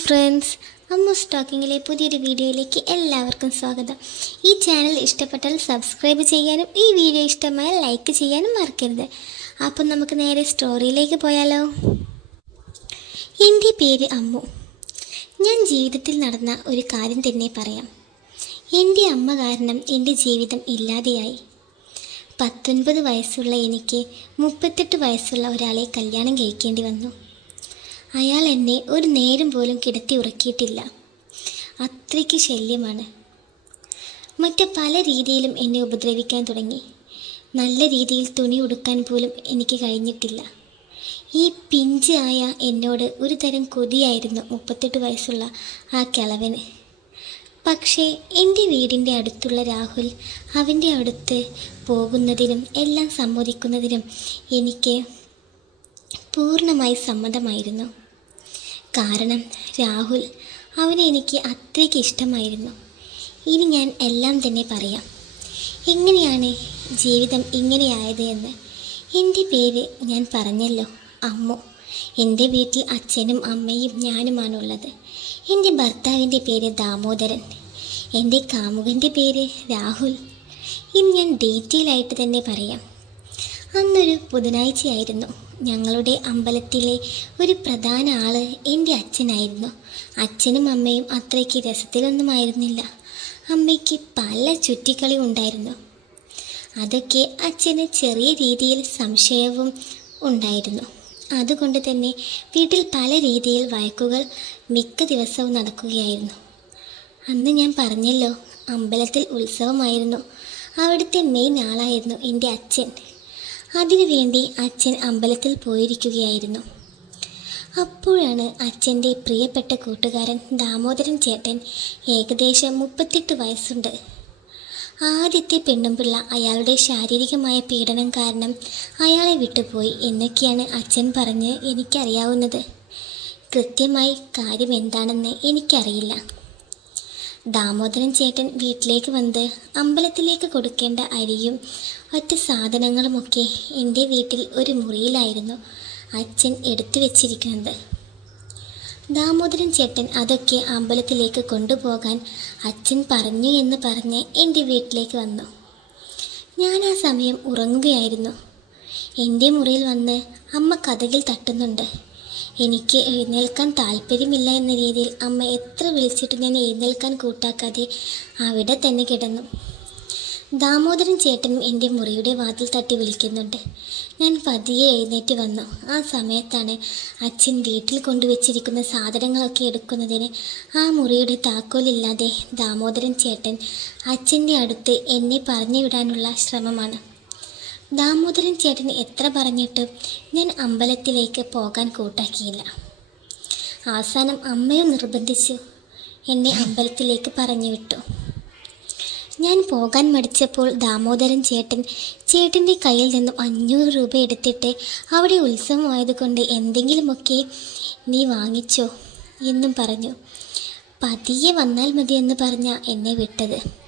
Friends അമ്മൂസ് ടോക്കിങ്ങിലെ പുതിയൊരു വീഡിയോയിലേക്ക് എല്ലാവർക്കും സ്വാഗതം. ഈ ചാനൽ ഇഷ്ടപ്പെട്ടാൽ സബ്സ്ക്രൈബ് ചെയ്യാനും ഈ വീഡിയോ ഇഷ്ടമായാൽ ലൈക്ക് ചെയ്യാനും മറക്കരുത്. അപ്പം നമുക്ക് നേരെ സ്റ്റോറിയിലേക്ക് പോയാലോ? എന്റെ പേര് അമ്മു. ഞാൻ ജീവിതത്തിൽ നടന്ന ഒരു കാര്യം തന്നെ പറയാം. എന്റെ അമ്മ കാരണം എന്റെ ജീവിതം ഇല്ലാതെയായി. പത്തൊൻപത് വയസ്സുള്ള എനിക്ക് മുപ്പത്തെട്ട് വയസ്സുള്ള ഒരാളെ കല്യാണം കഴിക്കേണ്ടി വന്നു. അയാൾ എന്നെ ഒരു നേരം പോലും കിടത്തി ഉറക്കിയിട്ടില്ല. അത്രയ്ക്ക് ശല്യമാണ്. മറ്റ് പല രീതിയിലും എന്നെ ഉപദ്രവിക്കാൻ തുടങ്ങി. നല്ല രീതിയിൽ തുണി ഉടുക്കാൻ പോലും എനിക്ക് കഴിഞ്ഞിട്ടില്ല. ഈ പിഞ്ച് ആയ എന്നോട് ഒരു തരം കൊതിയായിരുന്നു മുപ്പത്തെട്ട് വയസ്സുള്ള ആ കിളവന്. പക്ഷേ എന്റെ വീടിന്റെ അടുത്തുള്ള രാഹുൽ അവന്റെ അടുത്ത് പോകുന്നതിനും എല്ലാം സമ്മതിക്കുന്നതിനും എനിക്ക് പൂർണമായി സമ്മതമായിരുന്നു. കാരണം രാഹുൽ അവനെ എനിക്ക് അത്രയ്ക്ക് ഇഷ്ടമായിരുന്നു. ഇനി ഞാൻ എല്ലാം തന്നെ പറയാം. എങ്ങനെയാണ് ജീവിതം ഇങ്ങനെയായത് എന്ന്? എന്റെ പേര് ഞാൻ പറഞ്ഞല്ലോ അമ്മു. എന്റെ വീട്ടിൽ അച്ഛനും അമ്മയും ഞാനുമാണുള്ളത്. എന്റെ ഭർത്താവിന്റെ പേര് ദാമോദരൻ. എന്റെ കാമുകന്റെ പേര് രാഹുൽ. ഇനി ഞാൻ ഡീറ്റെയിൽ ആയിട്ട് തന്നെ പറയാം. അന്നൊരു ബുധനാഴ്ചയായിരുന്നു. ഞങ്ങളുടെ അമ്പലത്തിലെ ഒരു പ്രധാന ആൾ എന്റെ അച്ഛനായിരുന്നു. അച്ഛനും അമ്മയും അത്രയ്ക്ക് രസത്തിലൊന്നുമായിരുന്നില്ല. അമ്മയ്ക്ക് പല ചുറ്റിക്കളി ഉണ്ടായിരുന്നു. അതൊക്കെ അച്ഛന് ചെറിയ രീതിയിൽ സംശയവും ഉണ്ടായിരുന്നു. അതുകൊണ്ട് തന്നെ വീട്ടിൽ പല രീതിയിൽ വഴക്കുകൾ മിക്ക ദിവസവും നടക്കുകയായിരുന്നു. അന്ന് ഞാൻ പറഞ്ഞല്ലോ അമ്പലത്തിൽ ഉത്സവമായിരുന്നു. അവിടുത്തെ മെയിൻ ആളായിരുന്നു എന്റെ അച്ഛൻ. അതിനുവേണ്ടി അച്ഛൻ അമ്പലത്തിൽ പോയിരിക്കുകയായിരുന്നു. അപ്പോഴാണ് അച്ഛന്റെ പ്രിയപ്പെട്ട കൂട്ടുകാരൻ ദാമോദരൻ ചേട്ടൻ ഏകദേശം മുപ്പത്തെട്ട് വയസ്സുണ്ട്. ആദ്യത്തെ പെണ്ണുമ്പിള്ള അയാളുടെ ശാരീരികമായ പീഡനം കാരണം അയാളെ വിട്ടുപോയി എന്നൊക്കെയാണ് അച്ഛൻ പറഞ്ഞ് എനിക്കറിയാവുന്നത്. കൃത്യമായി കാര്യം എന്താണെന്ന് എനിക്കറിയില്ല. ദാമോദരൻ ചേട്ടൻ വീട്ടിലേക്ക് വന്ന് അമ്പലത്തിലേക്ക് കൊടുക്കേണ്ട അരിയും മറ്റ് സാധനങ്ങളുമൊക്കെ എന്റെ വീട്ടിൽ ഒരു മുറിയിലായിരുന്നു അച്ഛൻ എടുത്തു വെച്ചിരിക്കുന്നത്. ദാമോദരൻ ചേട്ടൻ അതൊക്കെ അമ്പലത്തിലേക്ക് കൊണ്ടുപോകാൻ അച്ഛൻ പറഞ്ഞു എന്ന് പറഞ്ഞ് എന്റെ വീട്ടിലേക്ക് വന്നു. ഞാൻ ആ സമയം ഉറങ്ങുകയായിരുന്നു. എന്റെ മുറിയിൽ വന്ന് അമ്മ കഥകിൽ തട്ടുന്നുണ്ട്. എനിക്ക് എഴുന്നേൽക്കാൻ താല്പര്യമില്ല എന്ന രീതിയിൽ അമ്മ എത്ര വിളിച്ചിട്ട് ഞാൻ എഴുന്നേൽക്കാൻ കൂട്ടാക്കാതെ അവിടെ തന്നെ കിടന്നു. ദാമോദരൻ ചേട്ടനും എന്റെ മുറിയുടെ വാതിൽ തട്ടി വിളിക്കുന്നുണ്ട്. ഞാൻ പതിയെ എഴുന്നേറ്റ് വന്നു. ആ സമയത്താണ് അച്ഛൻ വീട്ടിൽ കൊണ്ടുവച്ചിരിക്കുന്ന സാധനങ്ങളൊക്കെ എടുക്കുന്നതിന് ആ മുറിയുടെ താക്കോലില്ലാതെ ദാമോദരൻ ചേട്ടൻ അച്ഛന്റെ അടുത്ത് എന്നെ പറഞ്ഞു വിടാനുള്ള ശ്രമമാണ്. ദാമോദരൻ ചേട്ടൻ എത്ര പറഞ്ഞിട്ടും ഞാൻ അമ്പലത്തിലേക്ക് പോകാൻ കൂട്ടാക്കിയില്ല. അവസാനം അമ്മയും നിർബന്ധിച്ചു എന്നെ അമ്പലത്തിലേക്ക് പറഞ്ഞു വിട്ടു. ഞാൻ പോകാൻ മടിച്ചപ്പോൾ ദാമോദരൻ ചേട്ടൻ ചേട്ടന്റെ കയ്യിൽ നിന്നും അഞ്ഞൂറ് രൂപ എടുത്തിട്ട് അവിടെ ഉത്സവമായതുകൊണ്ട് എന്തെങ്കിലുമൊക്കെ നീ വാങ്ങിച്ചോ എന്നും പറഞ്ഞു. പതിയെ വന്നാൽ മതി എന്ന് പറഞ്ഞ എന്നെ വിട്ടത്.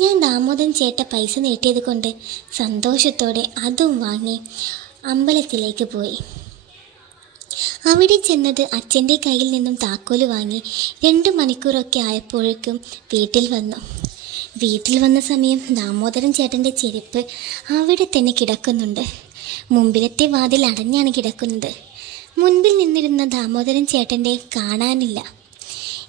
ഞാൻ ദാമോദരൻ ചേട്ട പൈസ നീട്ടിയത് കൊണ്ട് സന്തോഷത്തോടെ അതും വാങ്ങി അമ്പലത്തിലേക്ക് പോയി. അവിടെ ചെന്നത് അച്ഛന്റെ കയ്യിൽ നിന്നും താക്കോൽ വാങ്ങി രണ്ട് മണിക്കൂറൊക്കെ ആയപ്പോഴേക്കും വീട്ടിൽ വന്നു. വീട്ടിൽ വന്ന സമയം ദാമോദരൻ ചേട്ടന്റെ ചെരുപ്പ് അവിടെ തന്നെ കിടക്കുന്നുണ്ട്. മുമ്പിലത്തെ വാതിൽ അടഞ്ഞാണ് കിടക്കുന്നത്. മുൻപിൽ നിന്നിരുന്ന ദാമോദരൻ ചേട്ടന്റെ കാണാനില്ല.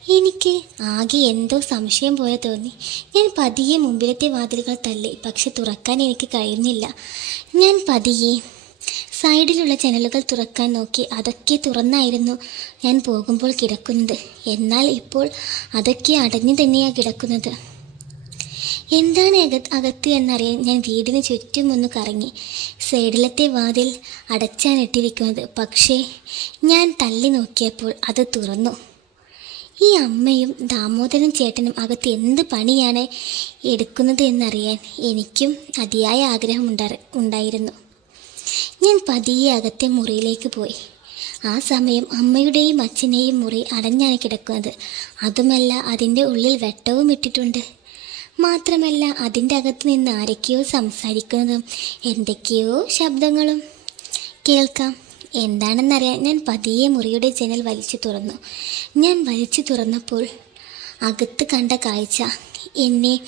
എനിക്ക് ആകെ എന്തോ സംശയം പോലെ തോന്നി. ഞാൻ പതിയെ മുമ്പിലത്തെ വാതിലുകൾ തള്ളി. പക്ഷെ തുറക്കാൻ എനിക്ക് കഴിയുന്നില്ല ഞാൻ പതിയെ സൈഡിലുള്ള ജനലുകൾ തുറക്കാൻ നോക്കി. അതൊക്കെ തുറന്നായിരുന്നു ഞാൻ പോകുമ്പോൾ കിടക്കുന്നത്. എന്നാൽ ഇപ്പോൾ അതൊക്കെ അടഞ്ഞു തന്നെയാണ് കിടക്കുന്നത്. എന്താണ് അകത്ത് അകത്ത് എന്നറിയാൻ ഞാൻ വീടിന് ചുറ്റും ഒന്ന് കറങ്ങി. സൈഡിലത്തെ വാതിൽ അടച്ചാണ് ഇട്ടിരിക്കുന്നത്. പക്ഷേ ഞാൻ തള്ളി നോക്കിയപ്പോൾ അത് തുറന്നു. ഈ അമ്മയും ദാമോദരൻ ചേട്ടനും അകത്ത് എന്ത് പണിയാണ് എടുക്കുന്നത് എന്നറിയാൻ എനിക്കും അതിയായ ആഗ്രഹം ഉണ്ടായിരുന്നു. ഞാൻ പതിയെ അകത്തെ മുറിയിലേക്ക് പോയി. ആ സമയം അമ്മയുടെയും അച്ഛനെയും മുറി അടഞ്ഞാണ് കിടക്കുന്നത്. അതുമല്ല അതിന്റെ ഉള്ളിൽ വെട്ടവും ഇട്ടിട്ടുണ്ട്. മാത്രമല്ല അതിന്റെ അകത്ത് നിന്ന് ആരൊക്കെയോ സംസാരിക്കുന്നതും എന്തൊക്കെയോ ശബ്ദങ്ങളും. കേൾക്കാം. എന്താണെന്നറിയാൻ ഞാൻ പതിയെ മുറിയുടെ ജനൽ വലിച്ചു തുറന്നു. ഞാൻ വലിച്ചു തുറന്നപ്പോൾ അകത്ത് കണ്ട കാഴ്ച എന്നെ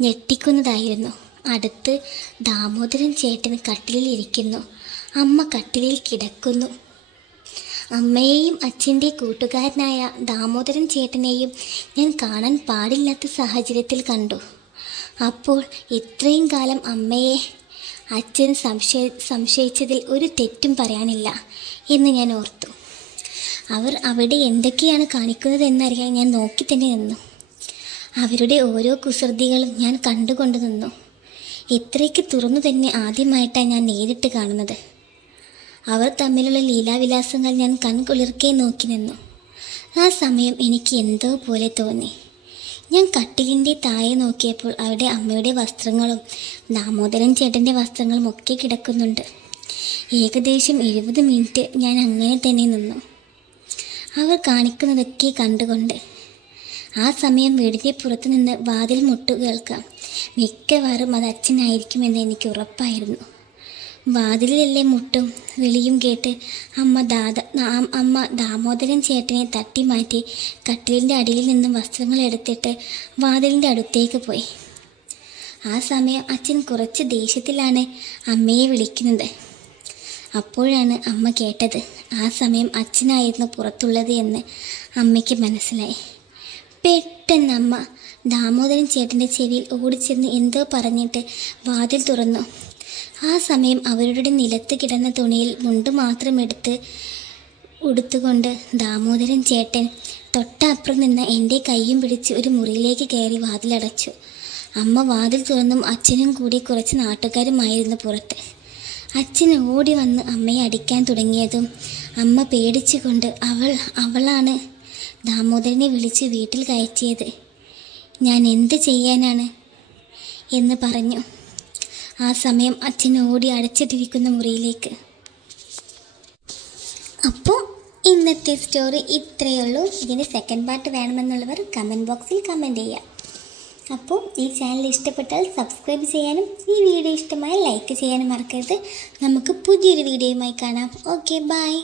ഞെട്ടിക്കുന്നതായിരുന്നു. അടുത്ത് ദാമോദരൻ ചേട്ടൻ കട്ടിലിൽ ഇരിക്കുന്നു. അമ്മ കട്ടിലിൽ കിടക്കുന്നു. അമ്മയെയും അച്ഛന്റെ കൂട്ടുകാരനായ ദാമോദരൻ ചേട്ടനെയും ഞാൻ കാണാൻ പാടില്ലാത്ത സാഹചര്യത്തിൽ കണ്ടു. അപ്പോൾ ഇത്രയും കാലം അമ്മയെ അച്ഛൻ സംശയ സംശയിച്ചതിൽ ഒരു തെറ്റും പറയാനില്ല എന്ന് ഞാൻ ഓർത്തു. അവർ അവിടെ എന്തൊക്കെയാണ് കാണിക്കുന്നത് എന്നറിയാൻ ഞാൻ നോക്കി തന്നെ നിന്നു. അവരുടെ ഓരോ കുസൃതികളും ഞാൻ കണ്ടുകൊണ്ട് നിന്നു. ഇത്രയ്ക്ക് തുറന്നു തന്നെ ആദ്യമായിട്ടാണ് ഞാൻ നേരിട്ട് കാണുന്നത്. അവർ തമ്മിലുള്ള ലീലാവിലാസങ്ങൾ ഞാൻ കൺകുളിർക്കെ നോക്കി നിന്നു. ആ സമയം എനിക്ക് എന്തോ പോലെ തോന്നി. ഞാൻ കട്ടിലിന്റെ താഴെ നോക്കിയപ്പോൾ അവിടെ അമ്മയുടെ വസ്ത്രങ്ങളും ദാമോദരൻ ചേട്ടന്റെ വസ്ത്രങ്ങളും ഒക്കെ കിടക്കുന്നുണ്ട്. ഏകദേശം എഴുപത് മിനിറ്റ് ഞാൻ അങ്ങനെ തന്നെ നിന്നു. അവർ കാണിക്കുന്നതൊക്കെ കണ്ടുകൊണ്ട്. ആ സമയം വീടിന്റെ പുറത്തു നിന്ന് വാതിൽ മുട്ടു കേൾക്കാം മിക്കവാറും അത് അച്ഛനായിരിക്കുമെന്ന് എനിക്ക് ഉറപ്പായിരുന്നു. വാതിലിലെ മുട്ടും? വിളിയും കേട്ട് അമ്മ ദാദ അമ്മ ദാമോദരൻ ചേട്ടനെ തട്ടി മാറ്റി കട്ടിലിന്റെ അടിയിൽ നിന്നും വസ്ത്രങ്ങൾ എടുത്തിട്ട് വാതിലിന്റെ അടുത്തേക്ക് പോയി. ആ സമയം അച്ഛൻ കുറച്ച് ദേഷ്യത്തിലാണ് അമ്മയെ വിളിക്കുന്നത്. അപ്പോഴാണ് അമ്മ കേട്ടത്. ആ സമയം അച്ഛനായിരുന്നു പുറത്തുള്ളത് എന്ന് അമ്മയ്ക്ക് മനസ്സിലായി. പെട്ടെന്ന് അമ്മ ദാമോദരൻ ചേട്ടന്റെ ചെവിയിൽ ഓടിച്ചെന്ന് എന്തോ പറഞ്ഞിട്ട് വാതിൽ തുറന്നു. ആ സമയം അവരുടെ നിലത്ത് കിടന്ന തുണിയിൽ മുണ്ട് മാത്രം എടുത്ത് ഉടുത്തുകൊണ്ട് ദാമോദരൻ ചേട്ടൻ തൊട്ടപ്പുറം നിന്ന് എന്റെ കൈയും പിടിച്ച് ഒരു മുറിയിലേക്ക് കയറി വാതിലടച്ചു. അമ്മ വാതിൽ തുറന്നും അച്ഛനും കൂടി കുറച്ച് നാട്ടുകാരുമായിരുന്നു പുറത്ത്. അച്ഛൻ ഓടി വന്ന് അമ്മയെ അടിക്കാൻ തുടങ്ങിയതും അമ്മ പേടിച്ചുകൊണ്ട് അവൾ അവളാണ് ദാമോദരനെ വിളിച്ച് വീട്ടിൽ കയറ്റിയത്. ഞാൻ എന്ത് ചെയ്യാനാണ്? എന്ന് പറഞ്ഞു. ആ സമയം അച്ഛൻ ഓടി അടച്ചിട്ടിരിക്കുന്ന മുറിയിലേക്ക്. അപ്പോൾ ഇന്നത്തെ സ്റ്റോറി ഇത്രയേ ഉള്ളൂ. ഇതിന്റെ സെക്കൻഡ് പാർട്ട് വേണമെന്നുള്ളവർ കമന്റ് ബോക്സിൽ കമന്റ് ചെയ്യുക അപ്പോൾ ഈ ചാനൽ ഇഷ്ടപ്പെട്ടാൽ സബ്സ്ക്രൈബ് ചെയ്യാനും ഈ വീഡിയോ ഇഷ്ടമായ ലൈക്ക് ചെയ്യാനും മറക്കരുത്. നമുക്ക് പുതിയൊരു വീഡിയോയുമായി കാണാം. Okay bye